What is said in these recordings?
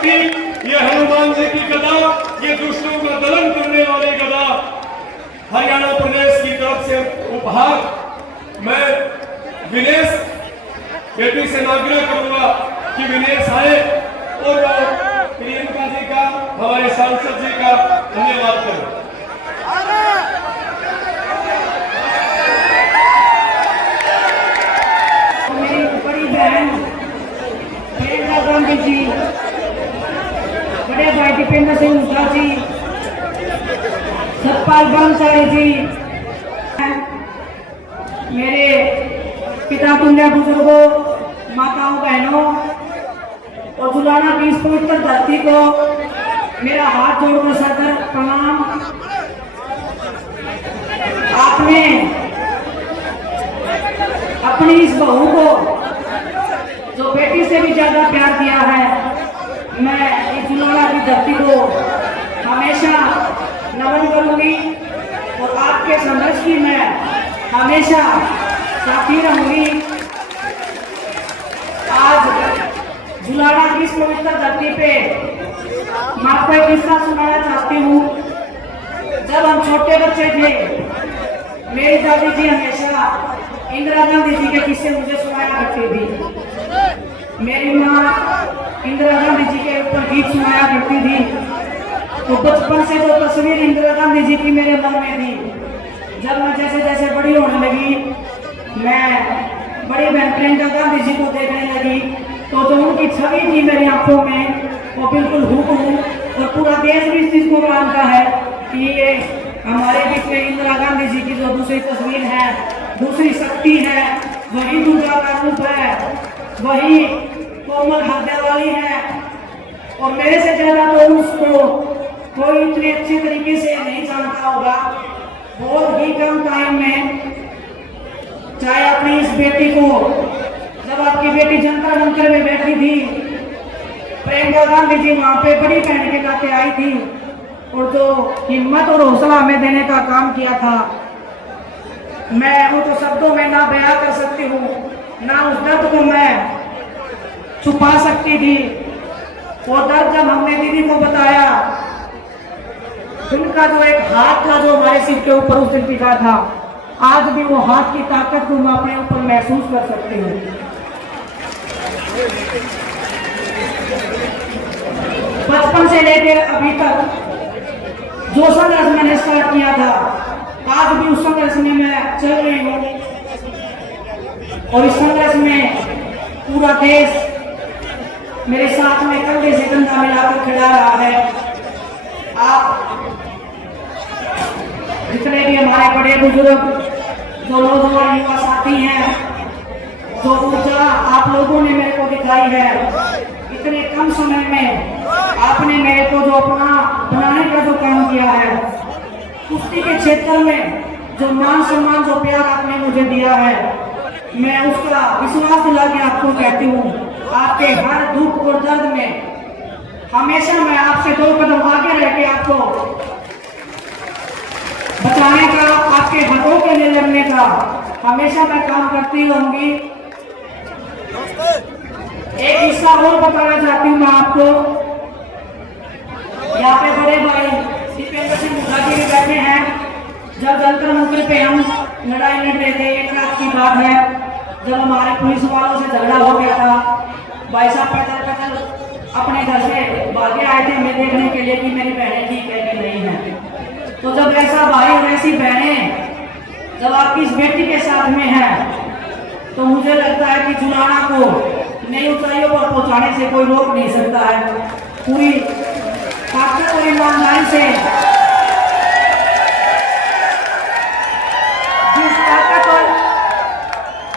शक्ति, ये हनुमान जी की गदा, ये दुष्टों का दलन करने वाली गदा हरियाणा प्रदेश की तरफ से उपहार। मैं विनेश बेटी से आग्रह करूंगा कि विनेश आए और प्रियंका जी का, हमारे सांसद जी का धन्यवाद करें। मेरी बड़ी बहन प्रियंका गांधी जी, बड़े भाई दीपेंद्र सिंह हुड्डा जी, सतपाल ब्रह्मचारी जी, मेरे पिता तुल्य बुजुर्गों, माताओं, बहनों और जुलाना की इस पवित्र धरती को मेरा हाथ जोड़कर सर प्रणाम। आपने अपनी इस बहू को जो बेटी से भी ज्यादा प्यार दिया है, मैं इस जुलाना की धरती को हमेशा नमन करूंगी और आपके संघर्ष की मैं हमेशा साथी रहूंगी। आज जुलाना की इस पवित्र धरती पे मैं आपको एक किस्सा सुनाना चाहती हूँ। जब हम छोटे बच्चे थे, मेरी दादी जी हमेशा इंदिरा गांधी जी के किस्से मुझे सुनाया करती थी। मेरी माँ इंदिरा गांधी जी के ऊपर गीत सुनाया करती थी। तो बचपन से जो तस्वीर इंदिरा गांधी जी की मेरे मन में थी, जब मैं जैसे जैसे बड़ी होने लगी, मैं बड़ी बहन प्रियंका गांधी जी को देखने लगी, तो जो उनकी छवि थी मेरी आंखों में, वो बिल्कुल हूबहू, और पूरा देश भी इस चीज को मानता है कि ये हमारे बीच में इंदिरा गांधी जी की जो दूसरी तस्वीर है, दूसरी शक्ति है, वही दुर्गा का रूप है, वही कोमल हृदय वाली है। और मेरे से ज्यादा तो उसको कोई इतने अच्छे तरीके से नहीं जानता होगा। बहुत ही कम टाइम में, चाहे अपनी इस बेटी को, जब आपकी बेटी जंतर मंतर में बैठी थी, प्रियंका गांधी जी वहां पे बड़ी बहन के नाते आई थी और जो हिम्मत और हौसला हमें देने का काम किया था, मैं वो तो शब्दों में ना बयां कर सकती हूँ, ना उस दर्द को मैं छुपा सकती थी। वो दर्द जब हमने दीदी को बताया, उनका जो एक हाथ था जो हमारे सिर के ऊपर उस दिन टिका था, आज भी वो हाथ की ताकत को मैं अपने ऊपर महसूस कर सकती हूँ। बचपन से लेकर अभी तक जो संघर्ष मैंने स्टार्ट किया था, आज भी उस संघर्ष में मैं चल रही हूँ। और इस संघर्ष में पूरा देश मेरे साथ में कंधे से कंधा मिलाकर खड़ा रहा है। आप जितने भी हमारे बड़े बुजुर्ग, जो नौजवान युवा साथी हैं, जो ऊर्जा आप लोगों ने मेरे को दिखाई है, इतने कम समय में आपने मेरे को जो अपना बनाने का जो काम किया है, कुश्ती के क्षेत्र में जो मान सम्मान, जो प्यार आपने मुझे दिया है, मैं उसका विश्वास दिला के आपको कहती हूँ, आपके हर दुख और दर्द में हमेशा मैं आपसे 2 कदम आगे रह के आपको बचाने का, आपके हाथों के लिए लड़ने का हमेशा मैं काम करती रहूंगी। एक हिस्सा और बताना चाहती हूँ मैं आपको। यहाँ पे बड़े भाई दीपेंद्र सिंह हुड्डा जी भी बैठे हैं। जब जंतर मंतर पे हम लड़ाई लड़ रहे थे, एक रात की बात है, जब हमारे पुलिस वालों से झगड़ा हो गया था, भाई साहब पैदल पैदल अपने घर से भागे आए थे मैं देखने के लिए कि मेरी बहनें ठीक है कि नहीं है। तो जब ऐसा भाई और ऐसी बहनें जब आपकी इस बेटी के साथ में है, तो मुझे लगता है कि जुलाना को नई ऊंचाइयों पर पहुंचाने से कोई रोक नहीं सकता है। पूरी ताकत और ईमानदारी से,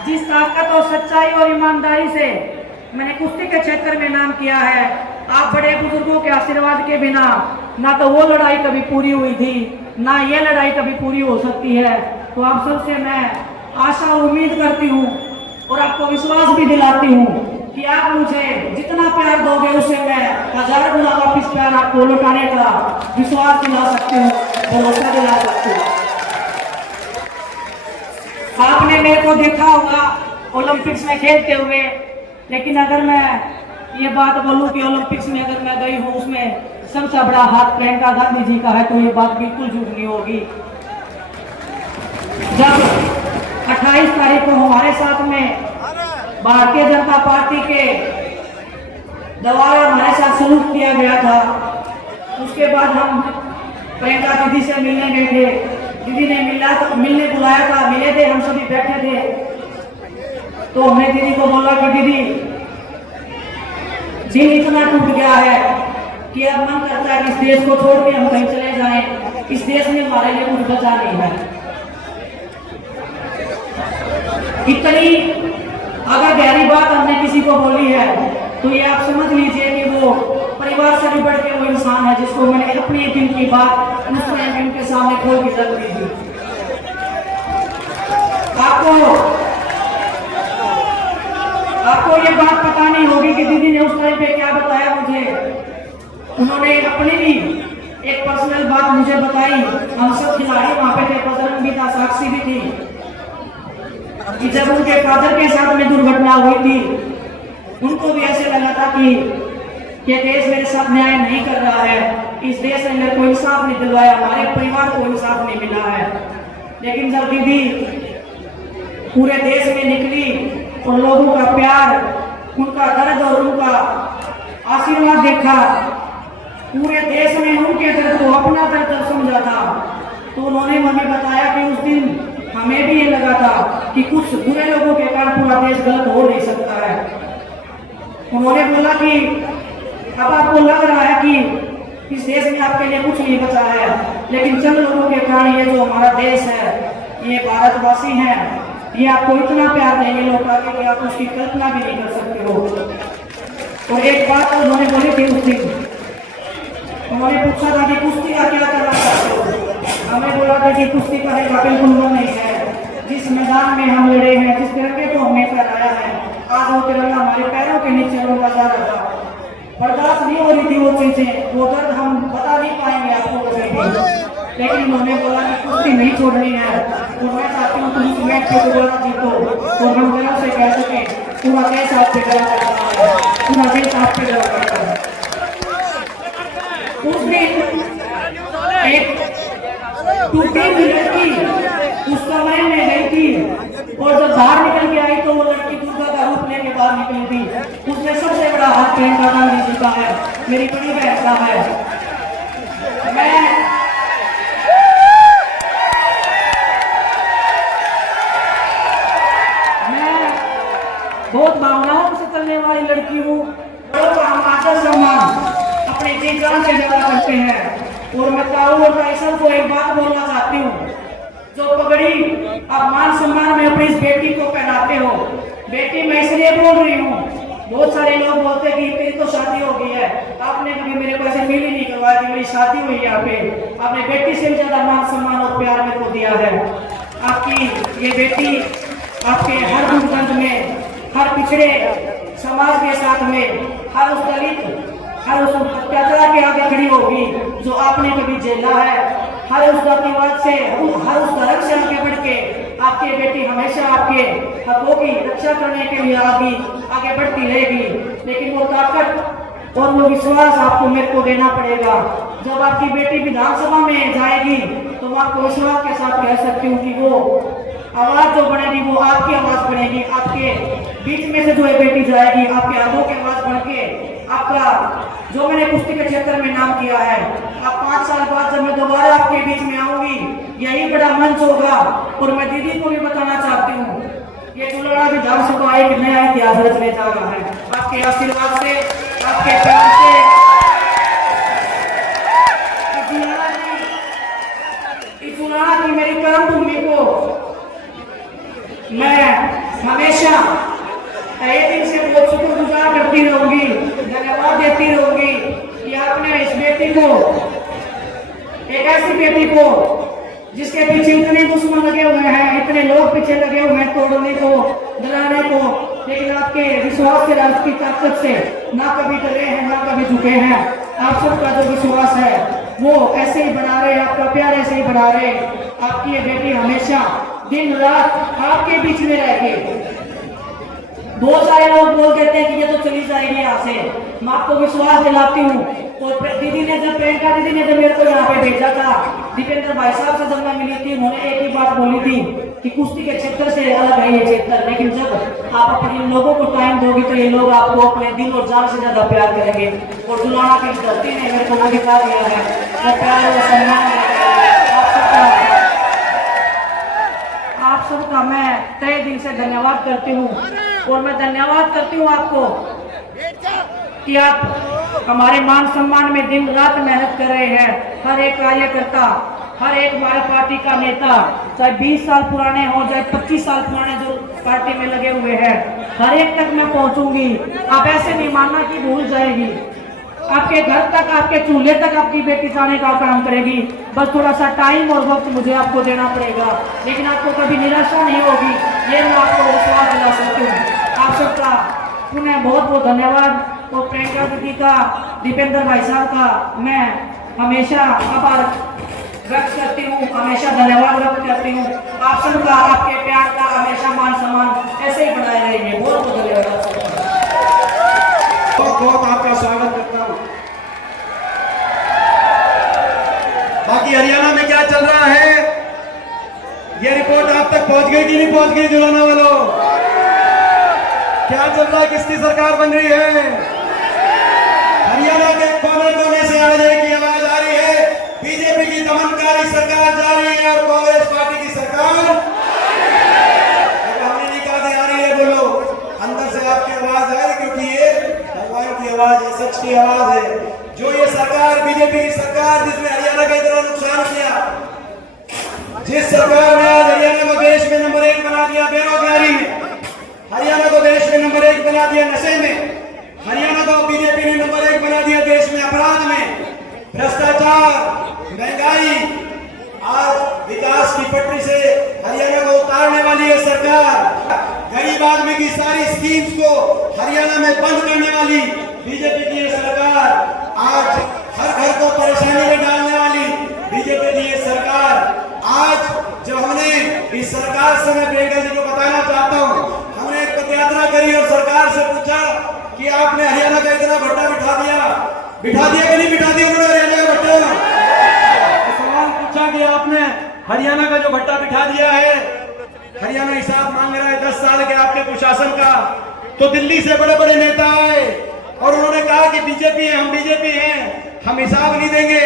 जिस ताकत और सच्चाई और ईमानदारी से मैंने कुश्ती के क्षेत्र में नाम किया है, आप बड़े बुजुर्गों के आशीर्वाद के बिना ना तो वो लड़ाई कभी पूरी हुई थी, ना ये लड़ाई कभी पूरी हो सकती है। तो आप सबसे मैं आशा और उम्मीद करती हूँ और आपको विश्वास भी दिलाती हूँ कि आप मुझे जितना प्यार दोगे, उससे मैं 1000 गुना वापिस प्यार आपको लौटाने का विश्वास दिला सकती हूँ, भरोसा दिला सकती हूँ। आपने मेरे को देखा होगा ओलंपिक्स में खेलते हुए, लेकिन अगर मैं ये बात बोलूं कि ओलंपिक्स में अगर मैं गई हूँ उसमें सबसे बड़ा हाथ प्रियंका गांधी जी का है, तो ये बात बिल्कुल झूठ नहीं होगी। जब 28 तारीख को हमारे साथ में भारतीय जनता पार्टी के द्वारा हमारे साथ सलूक किया गया था, उसके बाद हम प्रियंका दीदी से मिलने गए थे। दीदी ने मिलने बुलाया था, मिले थे, हम सभी बैठे थे। तो हमने दीदी को बोला कि दीदी दिल इतना टूट गया है कि अब मन करता है कि इस देश को छोड़ के हम कहीं चले जाएं, इस देश में हमारे लिए कुछ बचा नहीं है। इतनी अगर गहरी बात हमने किसी को बोली है तो ये आप समझ लीजिए कि वो परिवार से भी बढ़ के वो इंसान है जिसको मैंने अपनी दिल की बात उनके सामने खोल के रख दी थी। आपको ये बात पता नहीं होगी कि दीदी ने उस टाइम पे क्या बताया मुझे। उन्होंने अपनी भी एक पर्सनल बात मुझे बताई। हम सब खिलाड़ी वहां पे थे, बजरंग भी था, साक्षी भी थी, कि जब उनके फादर के साथ में दुर्घटना हुई थी उनको भी ऐसे लगा था कि देश मेरे साथ न्याय नहीं कर रहा है, इस देश ने मेरे को इंसाफ नहीं दिलवाया, हमारे परिवार को इंसाफ नहीं मिला है। लेकिन जब दीदी पूरे देश में निकली और लोगों का प्यार, उनका दर्द और उनका आशीर्वाद देखा, पूरे देश में उनके दर्द को अपना दर्द समझा था, तो उन्होंने हमें बताया कि उस दिन हमें भी ये लगा था कि कुछ बुरे लोगों के कारण पूरा देश गलत हो नहीं सकता है। उन्होंने बोला कि अब आपको लग रहा है कि इस देश में आपके लिए कुछ नहीं बचा है, लेकिन चंद लोगों के कारण ये जो हमारा देश है, ये भारतवासी हैं, ये आपको इतना प्यार देंगे लोग आगे कि आप उसकी कल्पना भी नहीं कर सकते हो। और एक बात उन्होंने बोली थी उस दिन, उन्होंने पूछा था कि कुश्ती का क्या करना चाहते हो। हमें बोला था कि कुश्ती का बिल्कुल मन नहीं है। जिस मैदान में हम लड़े हैं, जिस तिरंगे को हमने फहराया है, आज वो तिरंगा हमारे पैरों के नीचे उड़ता जा रहा था। बर्दाश्त नहीं हो रही थी वो चीजें, वो दर्द हम बता नहीं पाएंगे आपको कभी भी। लेकिन उन्होंने बोला कि कुश्ती नहीं छोड़नी है, और मैं चाहती हूँ तुम इस मैच को दोबारा जीतो, तो हम गर्व से कह सके पूरा देश आप पे गर्व करता है, पूरा देश आप पे गर्व करता है। उस दिन एक टूटी हुई लड़की उस कमरे में गई थी, और जब बाहर निकल के आई तो वो लड़की दुर्गा का रूप लेके बाहर निकली थी। उसमें सबसे बड़ा हाथ प्रियंका गांधी जी का है, मेरी बड़ी बहन का है। मैं बहुत भावनाओं से चलने वाली लड़की हूँ। बड़ों का हम आदर सम्मान अपने जी जान से ज्यादा करते हैं। और मैं ताऊ और टाइसन को एक बात बोलना चाहती हूँ, जो पगड़ी आप मान सम्मान में अपनी इस बेटी को पहनाते हो, बेटी मैं इसलिए बोल रही हूँ, बहुत सारे लोग बोलते हैं कि तेरी तो शादी हो गई है, आपने कभी मेरे को ऐसे फील ही नहीं करवाया कि मेरी शादी हुई है। यहाँ पे आपने बेटी से भी ज्यादा मान सम्मान और प्यार मेरे को दिया है। आपकी ये बेटी आपके हर दुख दर्द में, हर पिछड़े समाज के साथ में, हर उस दलित, हर उस अत्याचार के आगे खड़ी होगी जो आपने कभी झेला है। हर उस जातिवाद से, हर उस धर्म से आगे बढ़ के आपकी बेटी हमेशा आपके हकों की रक्षा करने के लिए आगे बढ़ती रहेगी। लेकिन वो ताकत और वो विश्वास आपको मेरे को देना पड़ेगा। जब आपकी बेटी विधानसभा में जाएगी तो मैं आपको विश्वास के साथ कह सकती हूँ कि वो आवाज जो बनेगी वो आपकी आवाज बनेगी। आपके बीच में से जो है बेटी जाएगी, आपके हकों की आवाज बन के आपका जो मैंने कुश्ती के क्षेत्र में नाम किया है, आप 5 साल बाद जब मैं दोबारा आपके बीच में आऊंगी, यही बड़ा मंच होगा। और मैं दीदी को भी बताना चाहती हूँ, ये जुलाड़ा विधानसभा एक नया इतिहास रचने जा रहा है। आपके आशीर्वाद से, आपके प्यार से जुलाड़ा की मेरी कर्म भूमि को मैं हमेशा तहे दिल से बहुत शुक्रगुजार करती रहूंगी, धन्यवाद देती रहूंगी कि आपने इस बेटी को, एक ऐसी बेटी को जिसके पीछे इतने दुश्मन लगे हुए हैं, इतने लोग पीछे लगे हुए हैं तोड़ने को, डराने को, लेकिन आपके विश्वास से, आपकी ताकत से ना कभी डरे हैं, ना कभी झुके हैं। आप सबका जो विश्वास है वो ऐसे ही बना रहे, आपका प्यार ऐसे ही बना रहे। आपकी ये बेटी हमेशा दिन रात आपके बीच में रह के बहुत सारे लोग बोल देते हैं कि ये तो चली जाएगी यहाँ से। मैं आपको विश्वास दिलाती हूँ। और दीदी ने जब प्रियंका दीदी ने जब मेरे को यहाँ पे भेजा था, दीपेंद्र भाई साहब से जब मैं मिली थी, उन्होंने एक ही बात बोली थी कि कुश्ती के क्षेत्र से अलग है ये क्षेत्र, लेकिन जब आप अपने लोगों को टाइम दोगे तो ये लोग आपको अपने दिल और जान से ज्यादा प्यार करेंगे। और जुलाना की धरती ने मेरे को वो दिखा दिया है, वो प्यार और सम्मान आप सबका मैं तहे दिल से धन्यवाद करती हूँ। और मैं धन्यवाद करती हूँ आपको कि आप हमारे मान सम्मान में दिन रात मेहनत कर रहे हैं। हर एक कार्यकर्ता, हर एक हमारे पार्टी का नेता, चाहे 20 साल पुराने हो, चाहे 25 साल पुराने जो पार्टी में लगे हुए हैं, हर एक तक मैं पहुंचूंगी। आप ऐसे नहीं मानना कि भूल जाएगी। आपके घर तक, आपके चूल्हे तक आपकी बेटी जाने का काम करेगी। बस थोड़ा सा टाइम और वक्त मुझे आपको देना पड़ेगा, लेकिन आपको कभी निराशा नहीं होगी, ये मैं आपको विश्वास दिला सकती हूँ। आप सबका पुनः बहुत बहुत धन्यवाद। और प्रियंका दीदी का, दीपेंद्र भाई साहब का मैं हमेशा आभार व्यक्त करती हूँ, हमेशा धन्यवाद व्यक्त करती हूँ। आप सबका, आपके प्यार का हमेशा मान सम्मान ऐसे ही बनाए रहेंगे। बहुत बहुत धन्यवाद। बहुत बहुत आपका स्वागत करता हूँ। बाकी हरियाणा में क्या चल रहा है, ये रिपोर्ट आप तक पहुंच गई कि नहीं पहुंच गई? जुलाना वालों, क्या चल रहा है? किसकी सरकार बन रही है? हरियाणा के कोने कोने से आज एक ही आवाज आ रही है, बीजेपी की दमनकारी सरकार जा रही है और कांग्रेस पार्टी की सरकार हमने नहीं कहा आ रही है। बोलो, अंदर से आपकी आवाज है, क्योंकि ये भगवान की आवाज है, सच की आवाज है। जो ये सरकार, बीजेपी की सरकार, जिसने हरियाणा का इतना नुकसान किया, जिस सरकार ने आज हरियाणा को देश में नंबर 1 बना दिया बेरोजगारी में, हरियाणा को देश में नंबर 1 बना दिया नशे में, हरियाणा को बीजेपी ने नंबर 1 बना दिया देश में अपराध में, भ्रष्टाचार, महंगाई, आज विकास की पटरी से हरियाणा को उतारने वाली है सरकार। गरीब आदमी की सारी स्कीम्स को हरियाणा में बंद करने वाली बीजेपी की सरकार, आज हर घर को परेशानी में डालने वाली बीजेपी की सरकार। आज जब हमने इस सरकार से, मैं प्रियंका जी को बताना चाहता हूँ, हमने एक पदयात्रा करी और सरकार से पूछा कि आपने हरियाणा का इतना भट्टा बिठा दिया कि नहीं बिठा दिया? उन्होंने हरियाणा का भट्टा सवाल पूछा कि आपने हरियाणा का जो भट्टा बिठा दिया है, हरियाणा हिसाब मांग रहा है 10 साल के आपके कुशासन का। तो दिल्ली से बड़े बड़े नेता आए और उन्होंने कहा कि बीजेपी है, हम बीजेपी हैं, हम हिसाब नहीं देंगे।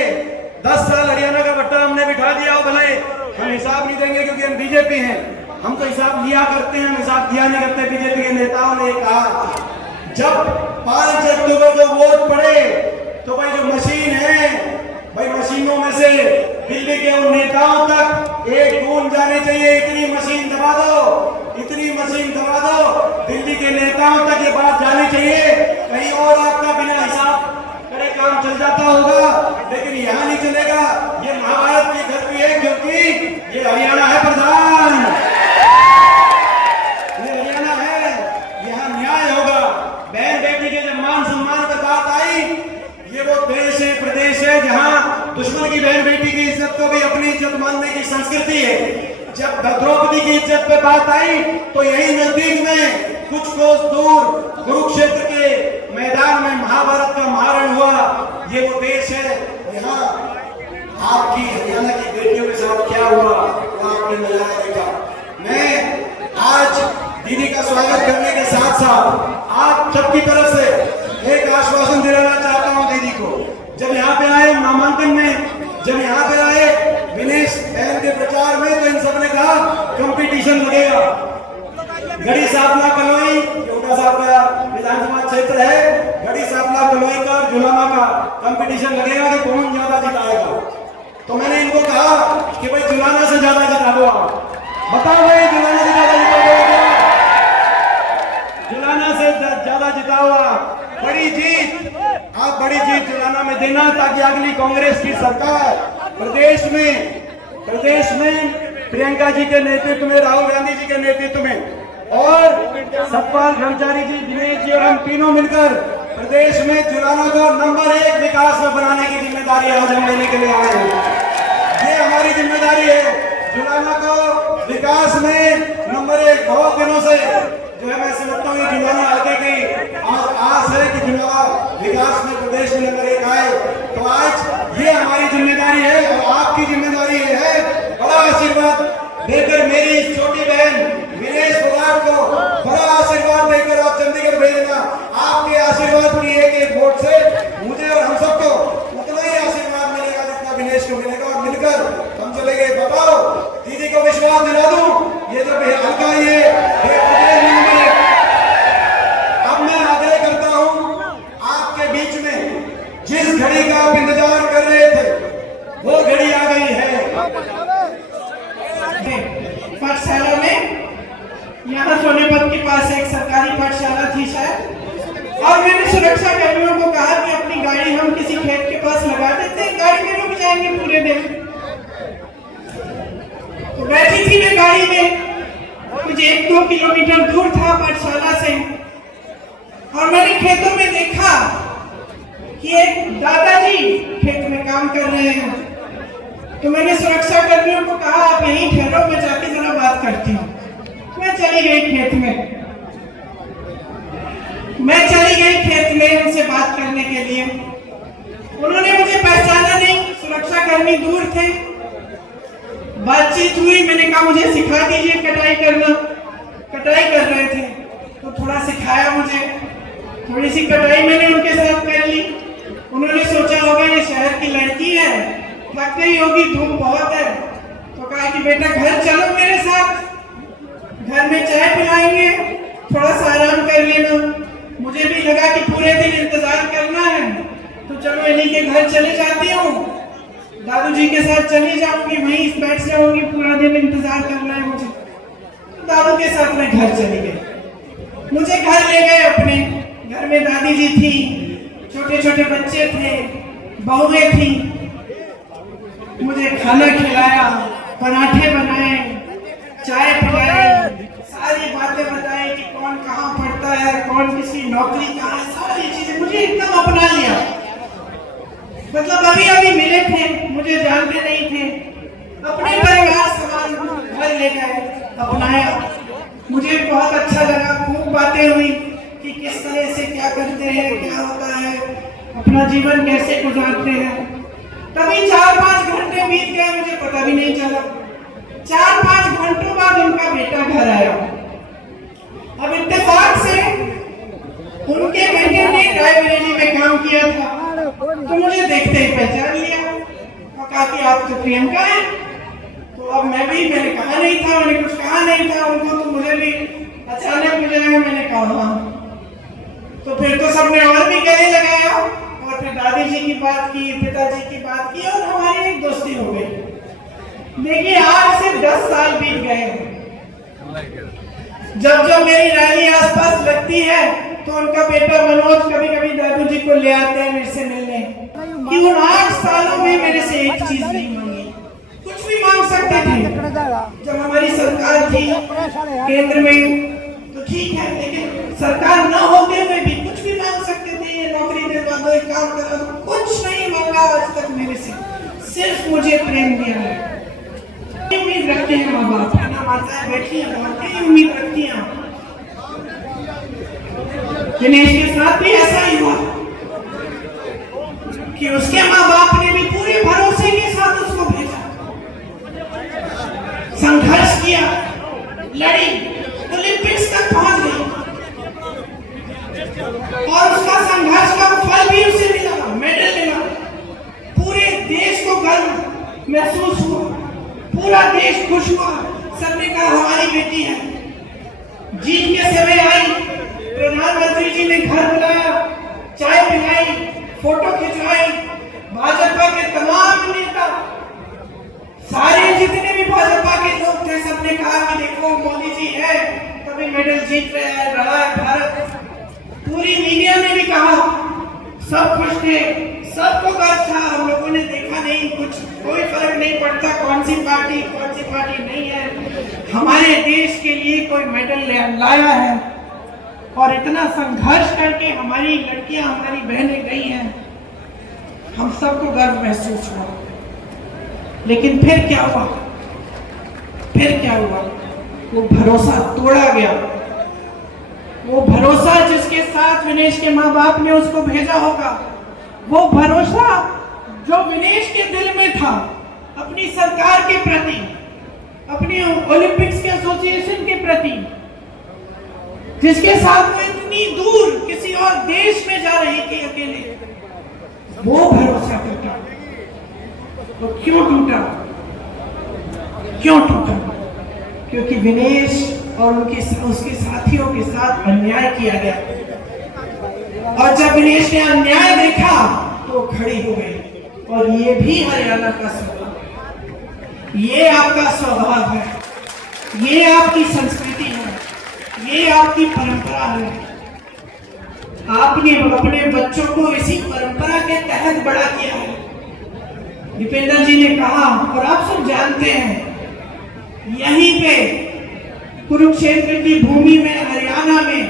10 साल हरियाणा का भट्टा हमने बिठा दिया हो, भले हम हिसाब नहीं देंगे क्योंकि हम बीजेपी हैं। हम तो हिसाब लिया करते हैं, हम हिसाब दिया नहीं करते। बीजेपी के नेताओं ने कहा, जब 5 अक्टूबर को वोट पड़े तो भाई जो मशीन है, भाई मशीनों में से दिल्ली के उन नेताओं तक एक बूंद जानी चाहिए। इतनी मशीन दबा दो, इतनी मशीन दबा दो, दिल्ली के नेताओं तक ये बात जानी चाहिए। कहीं और आपका बिना हिसाब करे काम चल जाता होगा, लेकिन यहाँ नहीं चलेगा। ये महाभारत की धरती है, क्योंकि ये हरियाणा है प्रधान, ये हरियाणा है, यहाँ न्याय होगा। बहन बेटी के जब मान सम्मान की बात आई, ये वो देश है, प्रदेश है, जहाँ दुश्मन की बहन बेटी की इज्जत को भी अपनी इज्जत मानने की संस्कृति है। जब द्रौपदी की इज्जत पे बात आई तो यही नजदीक में कुछ कोस दूर कुरुक्षेत्र के मैदान में महाभारत का महारण हुआ। ये वो देश है, यहाँ आपकी हरियाणा की बेटियों के साथ क्या हुआ वो आपने नजारा देखा। मैं आज दीदी का स्वागत करने के साथ साथ आप सबकी तरफ से एक आश्वासन दिलाना चाहता हूँ दीदी को। जब यहाँ पे आए नामांकन में, जब यहाँ पे आए विनेश बहन के प्रचार में, तो इन सबने कहा कंपटीशन लगेगा। गढ़ी सापला कलोई, उनका साहब का विधानसभा क्षेत्र है, गढ़ी सापला कलोई का और जुलाना का कंपटीशन लगेगा कि कौन ज्यादा जिताएगा। तो मैंने इनको कहा कि भाई जुलाना से ज्यादा जिता दो आप, बताओ भाई जुलाना से ज्यादा जिताओ क्या? जुलाना से ज्यादा जिताओ आप। बड़ी जीत, आप बड़ी जीत जुलाना में देना, ताकि अगली कांग्रेस की सरकार प्रदेश में प्रियंका जी के नेतृत्व में, राहुल गांधी जी के नेतृत्व में और सतपाल ब्रह्मचारी जी, दिनेश जी और हम तीनों मिलकर प्रदेश में जुलाना को नंबर 1 विकास में बनाने की जिम्मेदारी आज हम लेने के लिए आए हैं। ये हमारी जिम्मेदारी है, जुलाना को विकास में नंबर 1। बहुत दिनों से जो है मैं समझता हूँ ये जुलाना हल्के की आस है कि जुलाना विकास में प्रदेश में नंबर 1 आए। तो आज ये हमारी जिम्मेदारी है और आपकी जिम्मेदारी है बड़ा आशीर्वाद देकर मेरी इस छोटी बहन विनेश फोगाट को बड़ा आशीर्वाद देकर आप चंडीगढ़ भेजना। आपके आशीर्वाद की एक वोट से मुझे और हम सबको उतना ही आशीर्वाद मिलेगा जितना विनेश को मिलेगा और मिलकर हम चलेंगे। बताओ दीदी को विश्वास दिला दूं, ये जो हल्का ये अब मैं आग्रह करता हूं आपके बीच में जिस घड़ी का आप इंतजार कर रहे थे वो घड़ी आ गई है। पाठशाला में यहाँ सोनेपत के पास एक सरकारी पाठशाला थी शायद, और मैंने सुरक्षा कर्मियों को कहा कि अपनी गाड़ी हम किसी खेत के पास लगा देते हैं, गाड़ी में रुक जाएंगे पूरे दिन। तो बैठी थी मैं गाड़ी में, कुछ 1-2 किलोमीटर दूर था पाठशाला से, और मैंने खेतों में देखा कि एक दादाजी खेत में काम कर रहे हैं। तो मैंने सुरक्षा कर्मियों को कहा आप यहीं ठहरो, मैं जाके जरा बात करती हूँ। मैं चली गई खेत में उनसे बात करने के लिए। उन्होंने मुझे पहचाना नहीं, सुरक्षा कर्मी दूर थे। बातचीत हुई, मैंने कहा मुझे सिखा दीजिए कटाई करना। कटाई कर रहे थे तो थोड़ा सिखाया मुझे, थोड़ी सी कटाई मैंने उनके साथ कर ली। उन्होंने सोचा होगा ये शहर की लड़की है, थक गई होगी, धूप बहुत है, तो कहा कि बेटा घर चलो मेरे साथ, घर में चाय पिलाएंगे, थोड़ा सा आराम कर लेना। मुझे भी लगा कि पूरे दिन इंतजार करना है, तो चलो इन्हीं के घर चले जाती हूँ, दादू जी के साथ चली जाऊंगी, वहीं बैठ जाऊंगी, पूरा दिन इंतजार करना है मुझे। तो दादू के साथ मैं घर चली गई। मुझे घर ले गए अपने, घर में दादी जी थी, छोटे छोटे बच्चे थे, बहुएं थी। मुझे खाना खिलाया, पराठे बनाए, चाय पिलाई, सारी बातें बताई कि कौन कहाँ पढ़ता है, कौन किसी नौकरी कहाँ है, सारी चीजें मुझे एकदम अपना लिया। मतलब अभी अभी मिले थे, मुझे जानते नहीं थे, अपने परिवार समान घर ले गए, अपनाया। मुझे बहुत अच्छा लगा, खूब बातें हुई कि किस तरह से क्या करते हैं, क्या होता है, अपना जीवन कैसे गुजारते हैं। कभी 4-5 घंटे बीत गए, मुझे पता भी नहीं चला। 4-5 घंटों बाद उनका बेटा घर आया। अब इत्तेफाक से उनके बेटे ने रायबरेली में काम किया था, तो मुझे देखते ही पहचान लिया और कहा कि आप तो प्रियंका हैं। तो अब मैंने कहा नहीं था, मैंने कुछ कहा नहीं था उनको, तो मुझे भी अचानक मुझे मैंने कहा हाँ। तो फिर तो सबने और भी गले लगाया, और फिर दादी जी की बात की, पिताजी की बात की, और हमारी एक दोस्ती हो गई। देखिए आज से 10 साल बीत गए हैं। जब जब मेरी रैली आसपास लगती है तो उनका बेटा मनोज कभी कभी दादू जी को ले आते हैं मेरे से मिलने, कि उन 8 सालों में मेरे से एक चीज नहीं मांगी। कुछ भी मांग सकते थे जब हमारी सरकार थी केंद्र में, तो ठीक है, लेकिन सरकार न होते हुए भी कुछ भी मांग सकते थे, ये नौकरी दिलवा दो, एक काम करा दो। कुछ नहीं मांगा आज तक मेरे से, सिर्फ मुझे प्रेम दिया है। उम्मीद रखते हैं माँ बाप, है ना, माताएं बैठी हैं, बहुत उम्मीद रखती हैं। दिनेश के साथ भी ऐसा ही हुआ कि उसके माँ बाप ने भी पूरे भरोसे के साथ उसको भेजा, संघर्ष किया, लड़ी, ओलंपिक्स तक पहुंच गई, और उसका संघर्ष का फल भी उसे मिला, मेडल मिला। पूरे देश को गर्व महसूस हुआ, पूरा देश खुश हुआ, सबने कहा हमारी बेटी है। जीत के समय आई, प्रधानमंत्री जी ने घर बुलाया, चाय पिलाई, फोटो खिंचवाई। भाजपा के तमाम नेता, सारे जितने भी भाजपा के लोग थे, सबने कहा कि देखो मोदी जी है तभी मेडल जीत रहे हैं, रहा है भारत। पूरी मीडिया ने भी कहा, सब खुश थे, सबको गर्व था। हम लोगों ने देखा नहीं, कुछ कोई फर्क नहीं पड़ता कौन सी पार्टी नहीं है, हमारे देश के लिए कोई मेडल लाया है। और इतना संघर्ष करके हमारी लड़कियां, हमारी बहनें गई हैं, हम सबको गर्व महसूस हुआ। लेकिन फिर क्या हुआ, वो भरोसा तोड़ा गया। वो भरोसा जिसके साथ विनेश के माँ बाप ने उसको भेजा होगा, वो भरोसा जो विनेश के दिल में था अपनी सरकार के प्रति, अपनी ओलंपिक्स के एसोसिएशन के प्रति, जिसके साथ वो इतनी दूर किसी और देश में जा रही थी अकेले, वो भरोसा टूटा। वो क्यों टूटा? क्यों टूटा? क्योंकि विनेश और उसके साथियों के साथ अन्याय किया गया। और जब विनेश ने अन्याय देखा तो खड़ी हो गई। और ये भी हरियाणा का स्वभाव है, ये आपका स्वभाव है, ये आपकी संस्कृति है, ये आपकी परंपरा है। आपने अपने बच्चों को इसी परंपरा के तहत बड़ा किया है। दीपेंद्र जी ने कहा, और आप सब जानते हैं, यहीं पे कुरुक्षेत्र की भूमि में, हरियाणा में,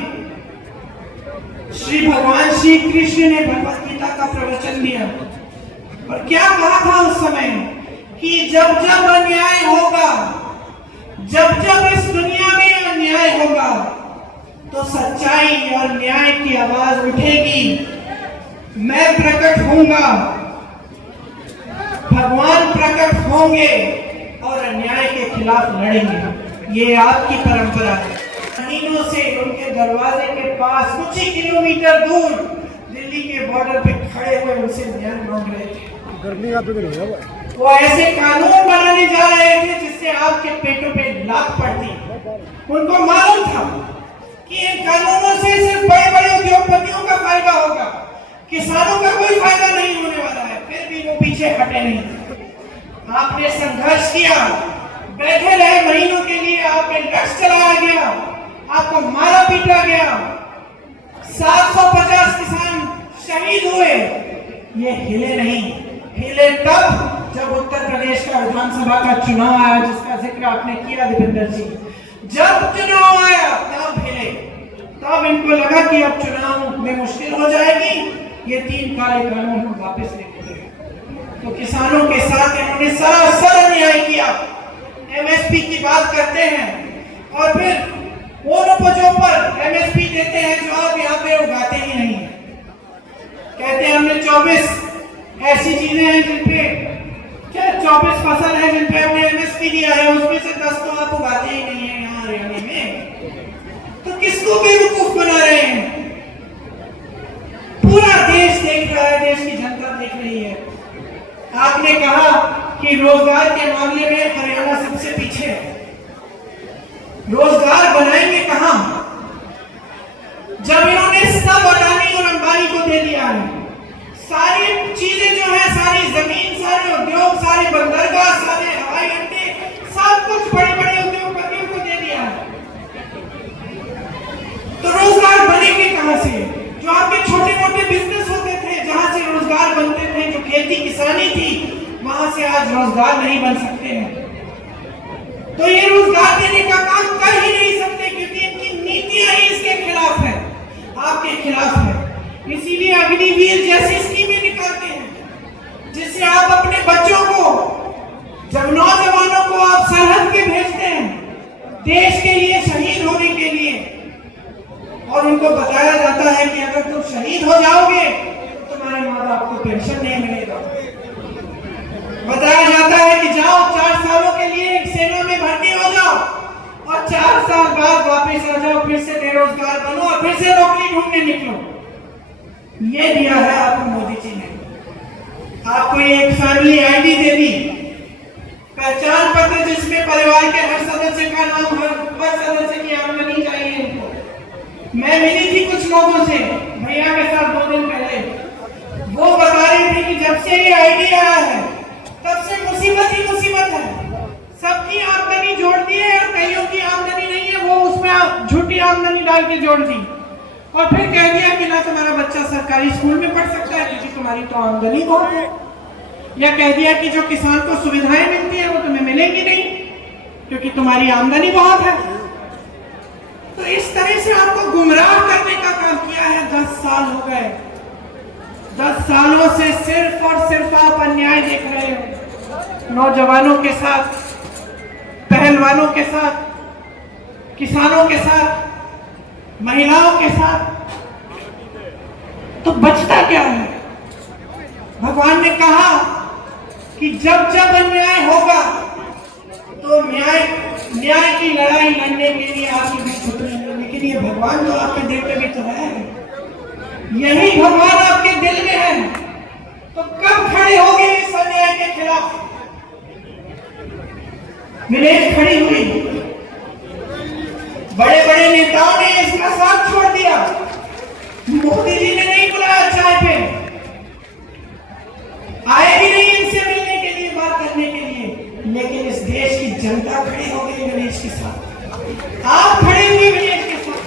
श्री भगवान श्री कृष्ण ने भगवत गीता का प्रवचन दिया। और क्या कहा था उस समय कि जब जब अन्याय होगा, जब जब इस दुनिया में अन्याय होगा, तो सच्चाई और न्याय की आवाज उठेगी। मैं प्रकट होऊंगा, भगवान प्रकट होंगे और अन्याय के खिलाफ लड़ेंगे। ये आपकी परंपरा है। महीनों से उनके दरवाजे के पास कुछ ही किलोमीटर दूर दिल्ली के बॉर्डर पे खड़े हुए उनसे न्याय मांग रहे थे। वो ऐसे कानून बनाने जा रहे थे जिससे आपके पेटों पे लात पड़ती। उनको मालूम था कि इन कानूनों से सिर्फ बड़े बड़े उद्योगपतियों का फायदा होगा, किसानों का कोई फायदा नहीं होने वाला है। फिर भी वो पीछे हटे नहीं। आपने संघर्ष किया, बैठे रहे महीनों के लिए, आप पे ड्रग्स चलाया गया, आपको मारा पीटा गया, 750 किसान शहीद हुए। ये हिले नहीं, हिले तब जब उत्तर प्रदेश का विधानसभा का चुनाव आया, जिसका जिक्र आपने किया दीपेंद्र जी। जब चुनाव आया तब हिले, तब इनको लगा कि अब चुनाव में मुश्किल हो जाएगी, ये 3 काले कानून हम वापस लेके गए। तो किसानों के साथ इन्होंने सरासर अन्याय किया। एमएसपी की बात करते हैं और फिर उन उपजों पर एमएसपी देते हैं जो आप यहाँ पे उगाते ही नहीं है। कहते हैं हमने 24 ऐसी चीजें हैं जिन पे, क्या 24 फसल है जिन पे हमने एमएसपी दिया है, उसमें से 10 तो आप उगाते ही नहीं है यहाँ हरियाणा में। तो किसको बेवकूफ बना रहे हैं? पूरा देश देख रहा है, देश की जनता देख रही है। आपने कहा कि रोजगार के मामले में हरियाणा सबसे पीछे है। रोजगार बनाएंगे कहां जब इन्होंने सब अडानी और अंबानी को दे दिया है? सारी चीजें जो है, सारी जमीन, सारे उद्योग, सारे बंदरगाह, सारे हवाई अड्डे, सब कुछ बड़े बड़े उद्योगपतियों को दे दिया है। तो रोजगार बनेंगे कहां से? जो आपके छोटे मोटे बिजनेस होते थे, जहां से रोजगार बनते थे, जो खेती किसानी थी, वहां से आज रोजगार नहीं बन सकते हैं। तो ये रोजगार देने का काम कर ही नहीं सकते, क्योंकि इनकी नीतियां ही इसके खिलाफ है, आपके खिलाफ है। इसीलिए अग्निवीर जैसी स्कीमें निकालते हैं, जिससे आप अपने बच्चों को, जब नौजवानों को आप सरहद पे भेजते हैं देश के लिए, शहीद होने के लिए, और उनको बताया जाता है कि अगर तुम शहीद हो जाओगे तो तुम्हारे माँ बाप को पेंशन नहीं मिलेगा। बताया जाता है कि जाओ 4 सालों के लिए सेना में भर्ती हो जाओ और 4 साल बाद वापस आ जाओ, फिर से बेरोजगार बनो और फिर से नौकरी ढूंढने निकलो। ये दिया है आपको मोदी जी ने। आपको एक फैमिली आईडी दे दी, पहचान पत्र जिसमें परिवार के हर सदस्य का नाम, हर सदस्य की आमदनी चाहिए इनको। मैं मिली थी कुछ लोगों से भैया के साथ 2 दिन पहले, वो बता रहे थे कि जब से ये आईडी आया है तब से मुसीबत ही मुसीबत है। सबकी आमदनी जोड़ दी है और कईयों की आमदनी नहीं है, वो उसमें झूठी आमदनी डाल के जोड़ दी और फिर कह दिया कि ना तुम्हारा बच्चा सरकारी स्कूल में पढ़ सकता है क्योंकि तुम्हारी तो आमदनी बहुत है, या कह दिया कि जो किसान को सुविधाएं मिलती है वो तुम्हें मिलेंगी नहीं क्योंकि तुम्हारी आमदनी बहुत है। तो इस तरह से आपको गुमराह करने का काम किया है। 10 साल हो गए, 10 सालों से सिर्फ और सिर्फ आप अन्याय देख रहे हो, नौजवानों के साथ, पहलवानों के साथ, किसानों के साथ। महिलाओं के साथ, तो बचता क्या है? भगवान ने कहा कि जब जब अन्याय होगा तो न्याय की लड़ाई लड़ने के लिए आपके बीच छुट रहे हैं। लेकिन ये भगवान जो आपके दिल में भी तो है, यही भगवान आपके दिल में है, तो कब खड़े होंगे इस अन्याय के खिलाफ? विनेश खड़ी हुई, बड़े बड़े नेताओं ने इसका साथ छोड़ दिया, मोदी जी ने नहीं बुलाया चाय पे, आए भी नहीं इनसे मिलने के लिए, बात करने के लिए, लेकिन इस देश की जनता खड़ी हो गई विनेश के साथ। आप खड़े हुए विनेश के साथ,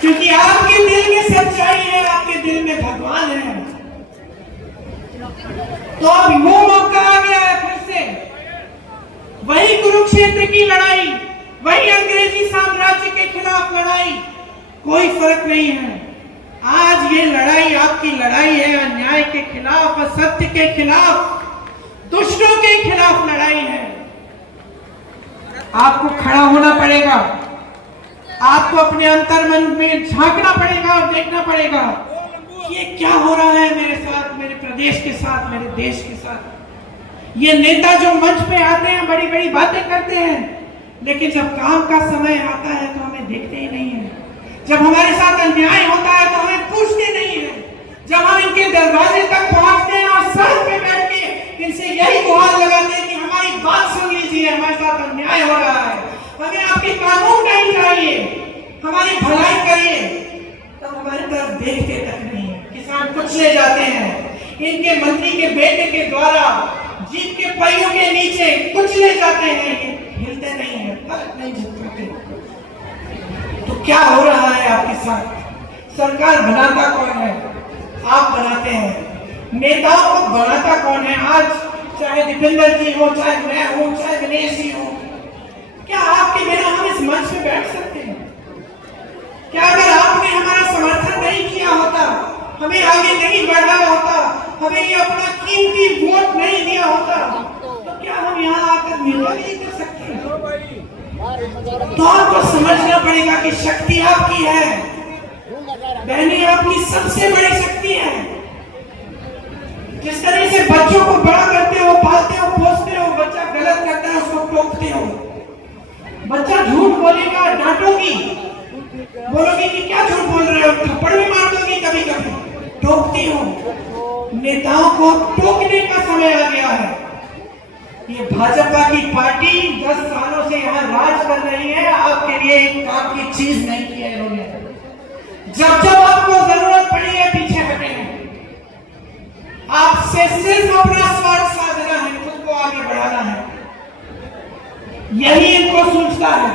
क्योंकि आपके दिल में सच्चाई है, आपके दिल में भगवान है। तो अब वो मौका आ गया है फिर से, वही कुरुक्षेत्र की लड़ाई, वही अंग्रेजी साम्राज्य के खिलाफ लड़ाई, कोई फर्क नहीं है। आज ये लड़ाई आपकी लड़ाई है, अन्याय के खिलाफ, असत्य के खिलाफ, दुष्टों के खिलाफ लड़ाई है। आपको खड़ा होना पड़ेगा, आपको अपने अंतर्मन में झांकना पड़ेगा और देखना पड़ेगा कि ये क्या हो रहा है मेरे साथ, मेरे प्रदेश के साथ, मेरे देश के साथ। ये नेता जो मंच पे आते हैं, बड़ी बड़ी बातें करते हैं, लेकिन जब काम का समय आता है तो हमें देखते ही नहीं है। जब हमारे साथ अन्याय होता है तो हमें पूछते नहीं है। जब हम इनके दरवाजे तक पहुंचते हैं और सड़क पे बैठ के इनसे यही गुहार लगाते हैं कि हमारी बात सुन लीजिए, हमारे साथ अन्याय हो रहा है, हमें आपके कानून नहीं चाहिए, हमारी भलाई करिए, तब हमारी तरफ देखते तक नहीं है। किसान कुचले जाते हैं, इनके मंत्री के बेटे के द्वारा जीप के पहियों के नीचे कुचले जाते हैं, हिलते नहीं है, पलक नहीं झपकते। तो क्या हो रहा है आपके साथ? सरकार बनाता कौन है? आप बनाते हैं। नेताओं को बनाता कौन है? आज चाहे दीपेंद्र जी हो, चाहे मैं हूं, चाहे विनेश जी हो, क्या आपके बिना हम इस मंच पे बैठ सकते हैं? क्या अगर आपने हमारा समर्थन नहीं किया होता, हमें आगे नहीं बढ़ाया होता, हमें ये अपना कीमती वोट नहीं दिया होता, तो क्या हम यहाँ आकर निर्णय नहीं कर सकते? तो आपको समझना पड़ेगा कि शक्ति आपकी है, बहनें आपकी सबसे बड़ी शक्ति है। जिस तरह से बच्चों को बड़ा करते हो, पालते हो, पोसते हो, बच्चा गलत करता है उसको टोकते हो, बच्चा झूठ बोलेगा डांटोगी, बोलोगी कि क्या झूठ बोल रहे हो, थप्पड़ भी मार दोगी, कभी कभी टोकती हो। नेताओं को टोकने का समय आ गया है। ये भाजपा की पार्टी 10 सालों से यहाँ राज कर रही है, आपके लिए एक काम की चीज नहीं की है इन्होंने। जब जब आपको जरूरत पड़ी है पीछे हटे हैं, आपसे सिर्फ अपना स्वार्थ साधना है, खुद को आगे बढ़ाना है, यही इनको सूझता है।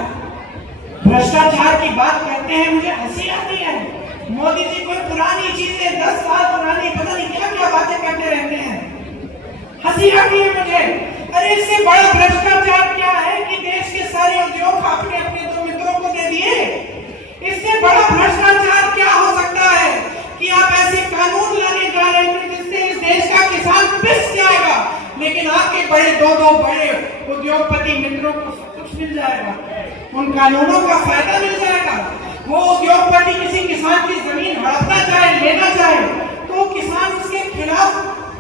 भ्रष्टाचार की बात करते हैं, मुझे हंसी आती है। मोदी जी कोई पुरानी चीजें 10 साल पुरानी पता नहीं क्या क्या बातें करते रहते हैं, हंसी आती है मुझे। अरे इससे बड़ा भ्रष्टाचार क्या है कि देश के सारे उद्योग अपने अपने 2 मित्रों को दे दिए। इससे बड़ा भ्रष्टाचार क्या हो सकता है कि आप ऐसे कानून लाने जा रहे थे जिससे इस देश का किसान पिस जाएगा, लेकिन आपके बड़े दो बड़े उद्योगपति मित्रों को सब कुछ मिल जाएगा, उन कानूनों का फायदा मिल जाएगा। वो उद्योगपति किसी किसान की जमीन हड़पना चाहे, लेना चाहे, तो किसान उसके खिलाफ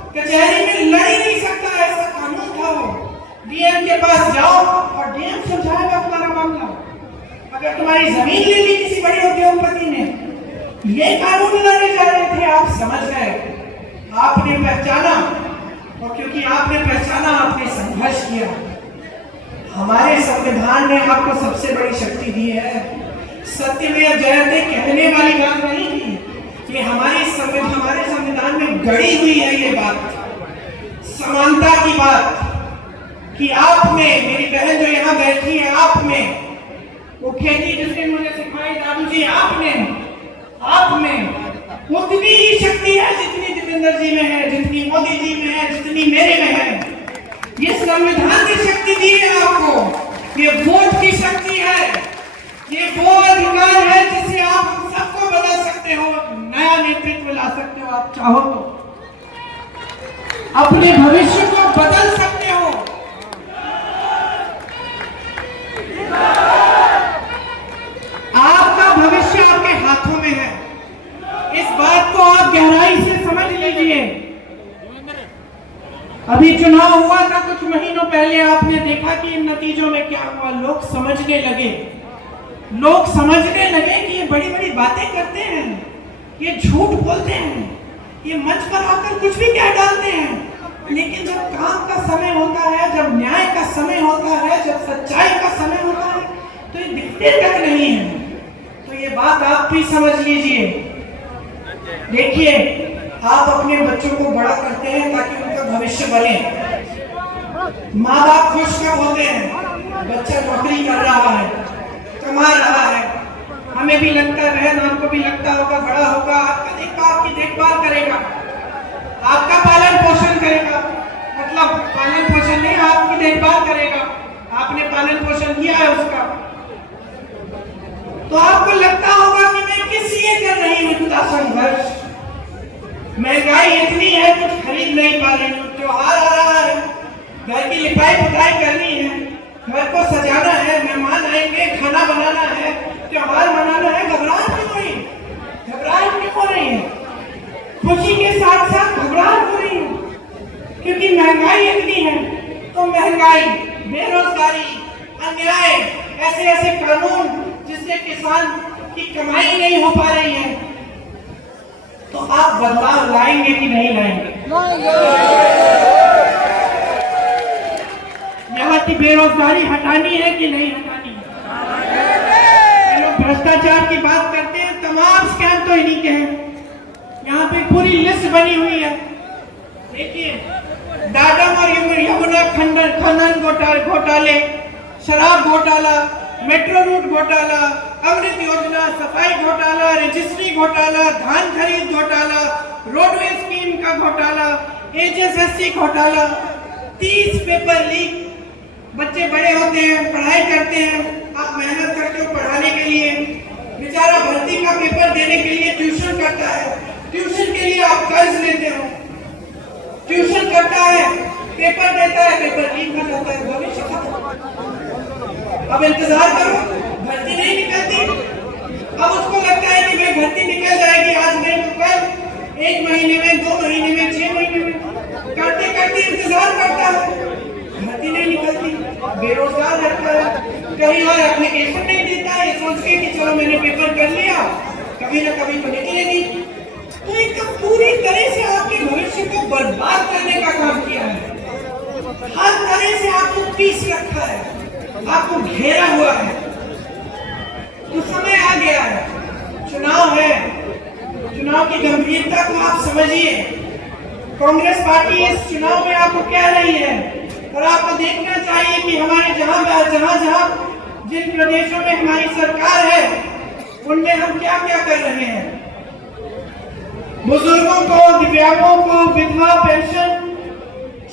कचहरी में लड़ ही नहीं सकता, ऐसा कानून था वो। डीएम के पास जाओ और डीएम सुलझाएगा तुम्हारा मामला। अगर तुम्हारी जमीन ले ली किसी बड़े उद्योगपति ने, ये कानून लाने जा रहे थे, आप समझ गए, आपने पहचाना, और क्योंकि आपने पहचाना आपने संघर्ष किया। हमारे संविधान ने आपको सबसे बड़ी शक्ति दी है। सत्यमेव जयते कहने वाली बात नहीं थी, कि हमारे संविधान में गड़ी हुई है ये बात, समानता की बात, कि आप में, मेरी बहन जो यहाँ बैठी है, आप में वो खेती जिसने मुझे सिखाई दादूजी, आप में उतनी ही शक्ति है जितनी दीपेंद्र जी में है, जितनी मोदी जी में है, जितनी मेरे में है। ये संविधान की शक्ति दी है आपको, ये वोट की शक्ति है, ये वो अधिकार है जिससे आप सबको बदल सकते हो, नया नेतृत्व ला सकते हो, आप चाहो तो अपने भविष्य को बदल सकते हो। आप गहराई से समझ लीजिए। अभी चुनाव हुआ था कुछ महीनों पहले, आपने देखा कि इन नतीजों में क्या हुआ। लोग समझने लगे कि ये बड़ी बड़ी बातें करते हैं, ये झूठ बोलते हैं, ये मंच पर आकर कुछ भी कह डालते हैं, लेकिन जब काम का समय होता है, जब न्याय का समय होता है, जब सच्चाई का समय होता है, तो ये दिखते तक नहीं है। तो ये बात आप भी समझ लीजिए। देखिए, आप अपने बच्चों को बड़ा करते हैं ताकि उनका भविष्य बने। माँ बाप खुश कब होते हैं? बच्चा नौकरी कर रहा है, कमा रहा है, हमें भी लगता है, बहन आपको भी लगता होगा, बड़ा होगा, आपकी देखभाल करेगा, आपका पालन पोषण करेगा। मतलब पालन पोषण नहीं, आपकी देखभाल करेगा। आपने पालन पोषण किया है उसका, तो आपको लगता होगा कि मैं किस लिए कर रही हूँ इतना संघर्ष। महंगाई इतनी है, कुछ खरीद नहीं पा रही हूँ। त्योहार आ रहा है, घर की लिपाई पुताई करनी है, घर को सजाना है, मेहमान आएंगे, खाना बनाना है, त्योहार मनाना है। घबराहट क्यों हो रही है? खुशी के साथ साथ घबराहट हो रही है, क्योंकि महंगाई इतनी है। तो महंगाई, बेरोजगारी, अन्याय, ऐसे ऐसे कानून जिससे किसान की कमाई नहीं हो पा रही है। तो आप बदलाव लाएंगे कि नहीं लाएंगे? यहाँ की बेरोजगारी हटानी है कि नहीं हटानी है? लोग भ्रष्टाचार की बात करते हैं, तमाम स्कैम तो इन्हीं के हैं। यहाँ पे पूरी लिस्ट बनी हुई है। देखिए, डाडम और यमुना खनन घोटाले, शराब घोटाला, मेट्रो रूट घोटाला, अमृत योजना, सफाई घोटाला, रजिस्ट्री घोटाला, धान खरीद घोटाला, रोडवे स्कीम का घोटाला, HSSC घोटाला, 30 पेपर लीक। बच्चे बड़े होते हैं, पढ़ाई करते हैं, आप मेहनत करते हो पढ़ाने के लिए, बेचारा भर्ती का पेपर देने के लिए ट्यूशन करता है, ट्यूशन के लिए आप कर्ज लेते हो, ट्यूशन करता है, पेपर देता है, पेपर लीक हो जाता है, भविष्य खत्म। अब इंतजार करो, भर्ती नहीं निकलती। अब उसको लगता है कि भाई भर्ती निकल जाएगी, आज नहीं तो कल, 1 महीने में, 2 महीने में, 6 महीने में, करते करते इंतजार करता है, भर्ती नहीं निकलती, बेरोजगार रहता है, कहीं और एप्लीकेशन नहीं देता है, सोच के कि चलो मैंने पेपर कर लिया, कभी ना कभी तो निकलेगी। तो एक पूरी तरह से आपके भविष्य को बर्बाद करने का काम किया है, हर तरह से आपको पीस रखा है, आपको घेरा हुआ है। तो समय आ गया है, चुनाव है, चुनाव की गंभीरता को आप समझिए। कांग्रेस पार्टी इस चुनाव में आपको कह रही है, और आपको देखना चाहिए कि हमारे जहां जिन प्रदेशों में हमारी सरकार है, उनमें हम क्या क्या कर रहे हैं। बुजुर्गों को, दिव्यांगों को विधवा पेंशन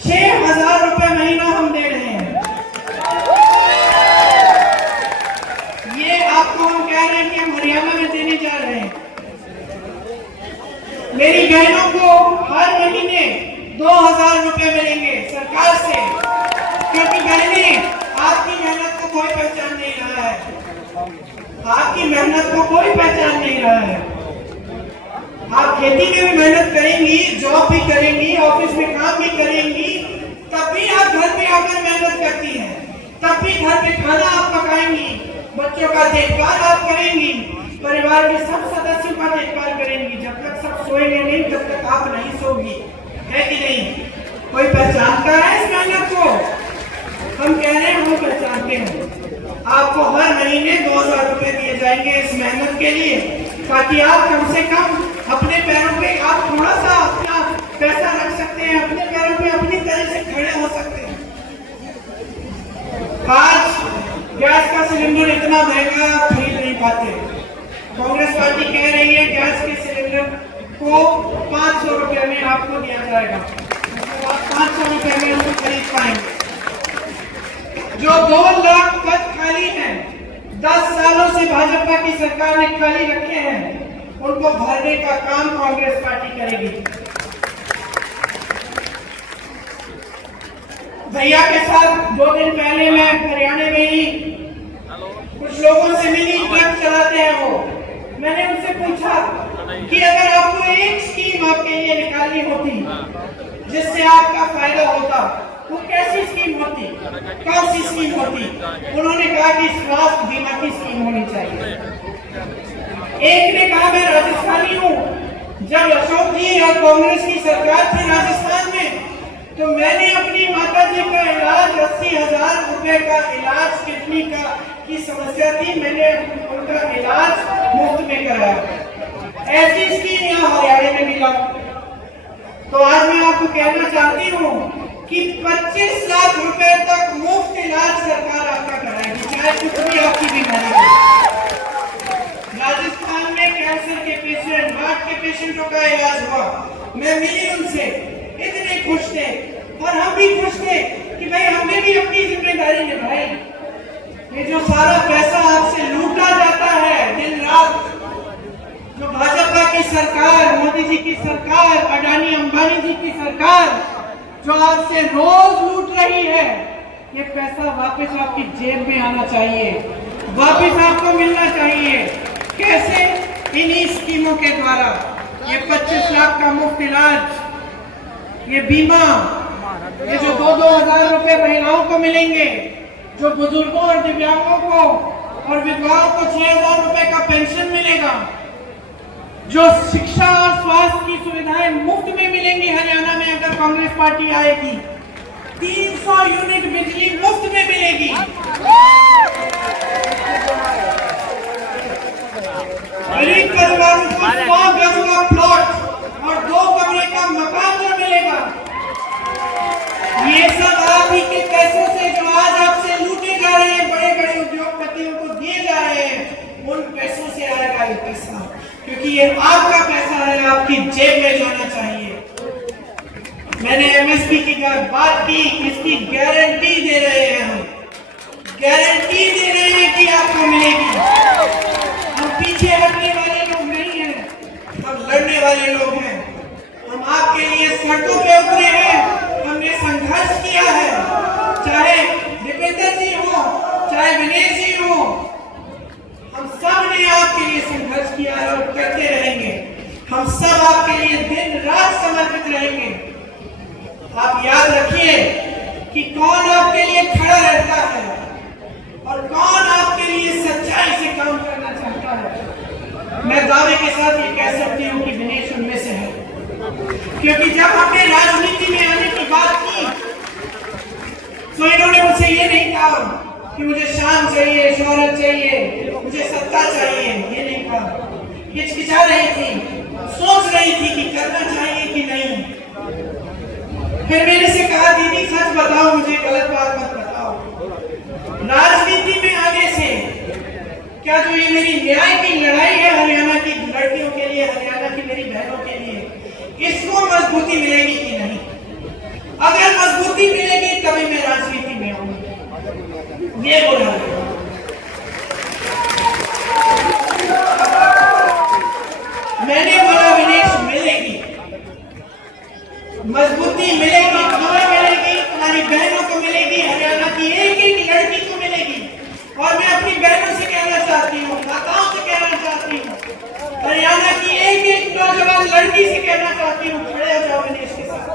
6,000 रुपए महीना हम दे रहे हैं। ये आपको हम कह रहे हैं कि हम हरियाणा में देने जा रहे हैं। मेरी बहनों को हर महीने 2,000 रुपए मिलेंगे सरकार से, क्योंकि बहनें, आपकी मेहनत को कोई पहचान नहीं रहा है, आपकी मेहनत को कोई पहचान नहीं रहा है। आप खेती में भी मेहनत करेंगी, जॉब भी करेंगी, ऑफिस में काम भी करेंगी, तब भी आप घर पे आकर मेहनत करती हैं, तब भी घर पे खाना आप पकाएंगी, बच्चों का देखभाल आप करेंगी, परिवार के सब सदस्यों का देखभाल करेंगी। जब तक सब सोएंगे नहीं, तब तक आप नहीं सोगी, है कि नहीं? कोई पहचानता है इस मेहनत को? हम कह रहे हैं, हम पहचानते हैं। आपको हर महीने 2,000 रुपए दिए जाएंगे इस मेहनत के लिए, ताकि आप कम से कम अपने पैरों पे आप थोड़ा सा अपना पैसा रख सकते हैं, अपने पैरों पे अपनी तरह से खड़े हो सकते हैं। आज गैस का सिलेंडर इतना महंगा आप खरीद नहीं पाते। कांग्रेस पार्टी कह रही है गैस के सिलेंडर को 500 रुपए में आपको दिया जाएगा, तो आप 500 रुपए में उनको खरीद पाएंगे। जो 2 लाख पद खाली हैं, 10 सालों से भाजपा की सरकार ने खाली रखे हैं, उनको भरने का काम कांग्रेस पार्टी करेगी। भैया के साथ 2 दिन पहले मैं हरियाणा में ही कुछ लोगों से मिली, ट्रक चलाते हैं वो। मैंने उनसे पूछा कि अगर आपको एक स्कीम आपके लिए निकालनी होती जिससे आपका फायदा होता, वो कैसी स्कीम होती, कौन सी स्कीम होती? उन्होंने कहा कि स्वास्थ्य बीमा की स्कीम होनी चाहिए। एक ने कहा मैं राजस्थानी हूँ, जब अशोक जी और कांग्रेस की सरकार थी राजस्थान में, तो मैंने अपनी माता जी का इलाज 80,000 रुपए का इलाज किडनी का की समस्या थी, मैंने उनका इलाज मुफ्त में कराया। ऐसी स्कीम यहाँ हरियाणा में मिला। तो आज मैं आपको कहना चाहती हूँ कि 25 लाख रुपए तक मुफ्त इलाज सरकार आपका कराएगी, चाहे कुछ भी आपकी बीमारी हो। राजस्थान में कैंसर के पेशेंट, हार्ट के पेशेंटों का इलाज हुआ, मैं मिली उनसे, इतने खुश थे और हम भी खुश थे कि भाई हमने भी अपनी जिम्मेदारी निभाई। ये जो सारा पैसा आपसे लूटा जाता है दिन रात, जो भाजपा की सरकार, मोदी जी की सरकार, अडानी अंबानी जी की सरकार जो आपसे रोज लूट रही है, ये पैसा वापस आपकी जेब में आना चाहिए, वापस आपको मिलना चाहिए। कैसे? इन्हीं स्कीमों के द्वारा। ये 25 लाख का मुफ्त इलाज, ये बीमा, ये जो 2-2 हजार रुपए महिलाओं को मिलेंगे, जो बुजुर्गों और दिव्यांगों को और विधवाओं को 6,000 रुपए का पेंशन मिलेगा, जो शिक्षा और स्वास्थ्य की सुविधाएं मुफ्त में मिलेंगी हरियाणा में अगर कांग्रेस पार्टी आएगी, 300 यूनिट बिजली मुफ्त में मिलेगी, गरीब परिवारों को 100 गज का प्लॉट और 2 कमरे का मकान जो मिलेगा, ये सब आप ही के पैसों से जो आज आपसे लूटे जा रहे हैं, बड़े बड़े उद्योगपतियों को दिए जा रहे हैं, उन पैसों से आएगा ये पैसा, क्योंकि ये आपका पैसा है, आपकी जेब में जाना चाहिए। मैंने एमएसपी की बात की, इसकी गारंटी दे रहे हैं हम, गारंटी दे रहे हैं कि आपको मिलेगी। हम पीछे हटने वाले लोग नहीं हैं, हम लड़ने वाले लोग हैं। हम आपके लिए सड़कों पे उतरे हैं, हमने संघर्ष किया है, चाहे दीपेंद्र जी हो, चाहे विनेश जी हो, हम सब ने आपके लिए संघर्ष किया है और करते रहेंगे। हम सब आपके लिए दिन रात समर्पित रहेंगे। आप याद रखिए कि कौन आपके लिए खड़ा रहता है और कौन आपके लिए सच्चाई से काम करना चाहता है। मैं दावे के साथ ये कह सकती हूँ कि विनेश उनमें से है, क्योंकि जब हमने राजनीति में आने की बात की तो इन्होंने मुझसे ये नहीं कहा कि मुझे शान चाहिए, शोहरत चाहिए, मुझे सत्ता चाहिए, ये नहीं कहा। हिचकिचा रही थी, सोच रही थी कि करना चाहिए कि नहीं। फिर मेरे से कहा दीदी सच बताओ, मुझे गलत बात मत बताओ। राजनीति में आने से क्या जो ये मेरी न्याय की लड़ाई है हरियाणा की लड़कियों के लिए, हरियाणा की मेरी बहनों के लिए, इसको मजबूती मिलेगी कि नहीं? अगर मजबूती मिलेगी तभी मैं राजनीति में आऊंगी, ये बोला। मैंने बोला विनेश मिलेगी, मजबूती मिलेगी, तुम्हें मिलेगी, तुम्हारी बहनों को मिलेगी, हरियाणा की एक एक लड़की को मिलेगी। और मैं अपनी बहनों से कहना चाहती हूँ, माताओं से कहना चाहती हूँ, हरियाणा की एक एक नौजवान लड़की से कहना चाहती हूँ, खड़े हो जाओ विनेश के साथ,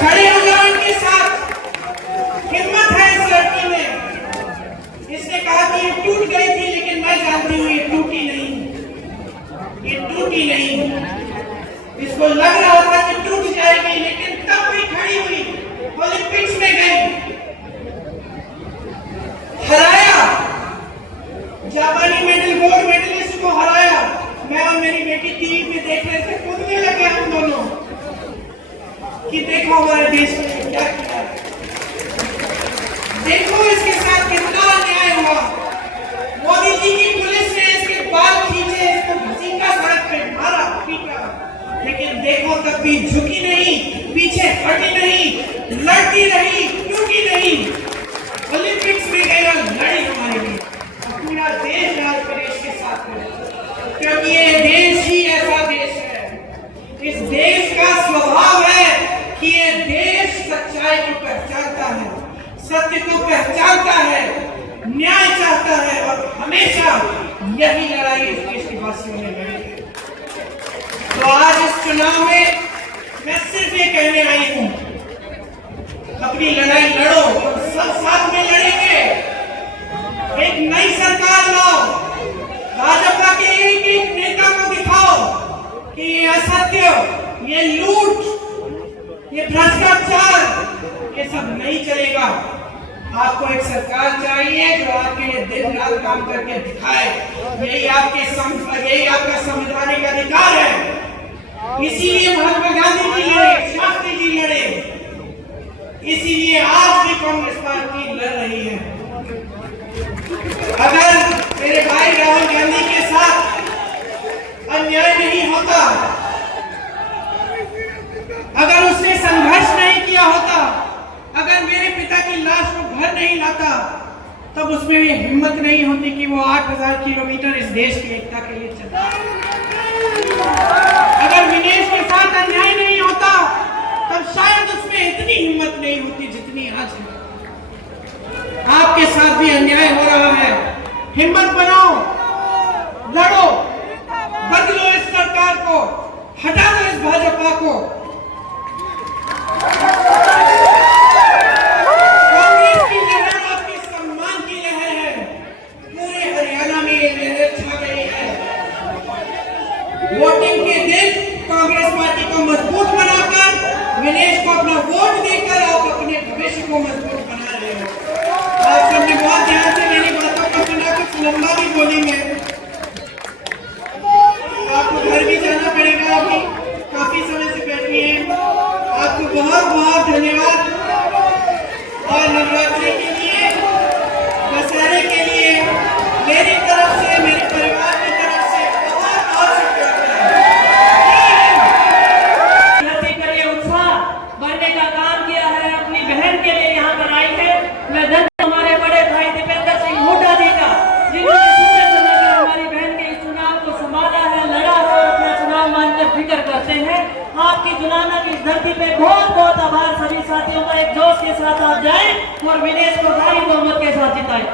खड़े हो जाओ इनके साथ। हिम्मत है इस लड़की में। इसने कहा कि ये टूट गई थी, लेकिन मैं जानती हूँ ये टूटी नहीं, ये टूटी नहीं। इसको लग रहा था कि टूट जाएगी, लेकिन तब भी खड़ी हुई, ओलंपिक्स में गई, हराया, जापानी गोल्ड मेडलिस्ट को हराया। मैं और मेरी बेटी टीवी पे देख रहे थे, कूदने लगे हम दोनों कि देखो हमारे देश में क्या किया, देखो इसके साथ कितना अन्याय हुआ। मोदी जी की पुलिस ने इसके बाल खींचे, इसको घसीटा, सड़क पे मारा, पीटा, लेकिन देखो तब भी झुकी नहीं, पीछे हटी नहीं, लड़ती रही, टूटी नहीं। ओलंपिक्स में गई और लड़ी हमारे लिए। पूरा देश आज विनेश के साथ है, क्योंकि ये देश ही ऐसा देश है। इस देश का स्वभाव है कि ये देश सच्चाई को पहचानता है, सत्य को पहचानता है, न्याय चाहता है, और हमेशा यही लड़ाई इस देश के वासियों ने लड़ी। तो आज इस चुनाव में मैं सिर्फ ये कहने आई हूं, अपनी लड़ाई लड़ो, सब साथ में लड़ेंगे, एक नई सरकार लाओ, भाजपा के एक एक नेता को दिखाओ कि ये असत्य, ये लूट, ये भ्रष्टाचार, ये सब नहीं चलेगा। आपको एक सरकार चाहिए जो आपके लिए दिन रात काम करके दिखाए। यही आपका संवैधानिक अधिकार है। इसीलिए महात्मा गांधी जी लड़े, शास्त्री जी लड़े, इसीलिए आज भी कांग्रेस पार्टी लड़ रही है। अगर मेरे भाई राहुल गांधी के साथ अन्याय नहीं होता, अगर उसने संघर्ष नहीं किया होता, अगर मेरे पिता की लाश को घर नहीं लाता, तब उसमें भी हिम्मत नहीं होती कि वो 8000 किलोमीटर इस देश की एकता के लिए चलता। अगर विनेश के साथ अन्याय नहीं होता, तब शायद उसमें इतनी हिम्मत नहीं होती जितनी आज है। आपके साथ भी अन्याय हो रहा है, हिम्मत बनाओ, लड़ो, बदलो इस सरकार को, हटा दो इस भाजपा को। कांग्रेस की लहर आपके सम्मान की लहर है, पूरे हरियाणा में ये लहर छा गई है। वोटिंग के दिन कांग्रेस पार्टी को मजबूत बनाकर, विनेश को अपना वोट देकर आप अपने भविष्य को मजबूत बना रहे हो। आप सबने बहुत ध्यान से मेरी बातों को सुना, कुछ लंबा भी बोलेंगे, आपको घर भी जाना पड़ेगा, अभी काफी समय से बैठी है। आपको बहुत बहुत धन्यवाद। और नवरात्रि के लिए, दशहरे के लिए मेरी तरफ से, मेरे परिवार की तरफ से बहुत बहुत शुक्रिया। उत्साह बढ़ने का काम किया है, अपनी बहन के लिए यहाँ बनाई है। मैं धन्यवाद हमारे बड़े भाई दीपेंद्र सिंह हुड्डा जी का, जिन्होंने सुनते सुनकर हमारी बहन के इस चुनाव को संभाला है, लड़ा है और अपना चुनाव मानकर फिक्र करते हैं। आपकी जुलाना की इस धरती पे बहुत बहुत आभार। सभी साथियों का एक जोश के साथ आप जाएं और विनेश को भारी बहुमत के साथ जिताएं।